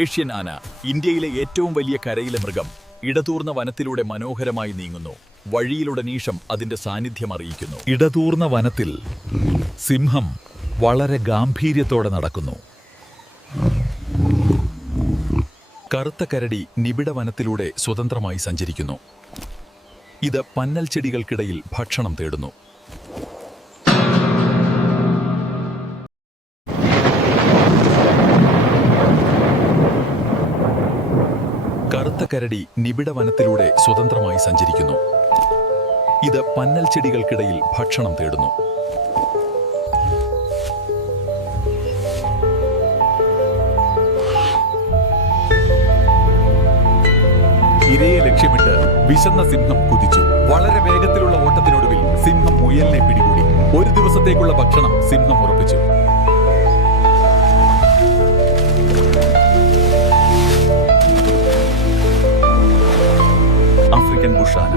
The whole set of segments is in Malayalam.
ഏഷ്യൻ ആന, ഇന്ത്യയിലെ ഏറ്റവും വലിയ കരയിലെ മൃഗം, ഇടതൂർന്ന വനത്തിലൂടെ മനോഹരമായി നീങ്ങുന്നു. വഴിയിലുടനീളം അതിന്റെ സാന്നിധ്യം അറിയിക്കുന്നു. ഇടതൂർന്ന വനത്തിൽ സിംഹം വളരെ ഗാംഭീര്യത്തോടെ നടക്കുന്നു. കറുത്ത കരടി നിബിഡ വനത്തിലൂടെ സ്വതന്ത്രമായി സഞ്ചരിക്കുന്നു. ഇത് പന്നൽ ചെടികൾക്കിടയിൽ ഭക്ഷണം തേടുന്നു. കറുത്ത കരടി നിബിഡ വനത്തിലൂടെ സ്വതന്ത്രമായി സഞ്ചരിക്കുന്നു. ഇത് പന്നൽ ചെടികൾക്കിടയിൽ ഭക്ഷണം തേടുന്നു. ഇരയെ ലക്ഷ്യമിട്ട് വിശന്ന സിംഹം കുതിച്ചു. വളരെ വേഗത്തിലുള്ള ഓട്ടത്തിനൊടുവിൽ സിംഹം മുയലിനെ പിടികൂടി. ഒരു ദിവസത്തേക്കുള്ള ഭക്ഷണം സിംഹം ഉറപ്പിച്ചു. ആഫ്രിക്കൻ ബുഷാന,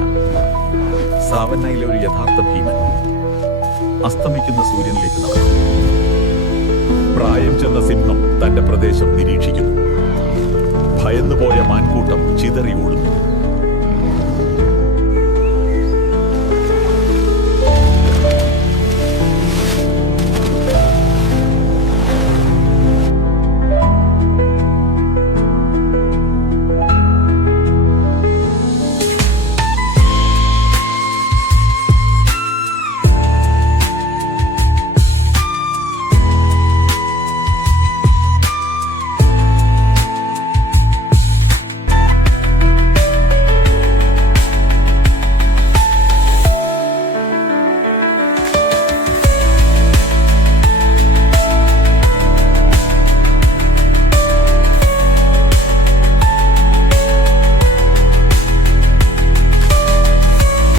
സാവന്നയിലെ ഒരു യഥാർത്ഥ ഭീമൻ, അസ്തമിക്കുന്ന സൂര്യനിലേക്ക് നടന്നു. പ്രായം ചെന്ന സിംഹം തന്റെ പ്രദേശം നിരീക്ഷിക്കുന്നു. ഭയന്നുപോയ മാൻകൂട്ടം ചിതറി ഓടുന്നു.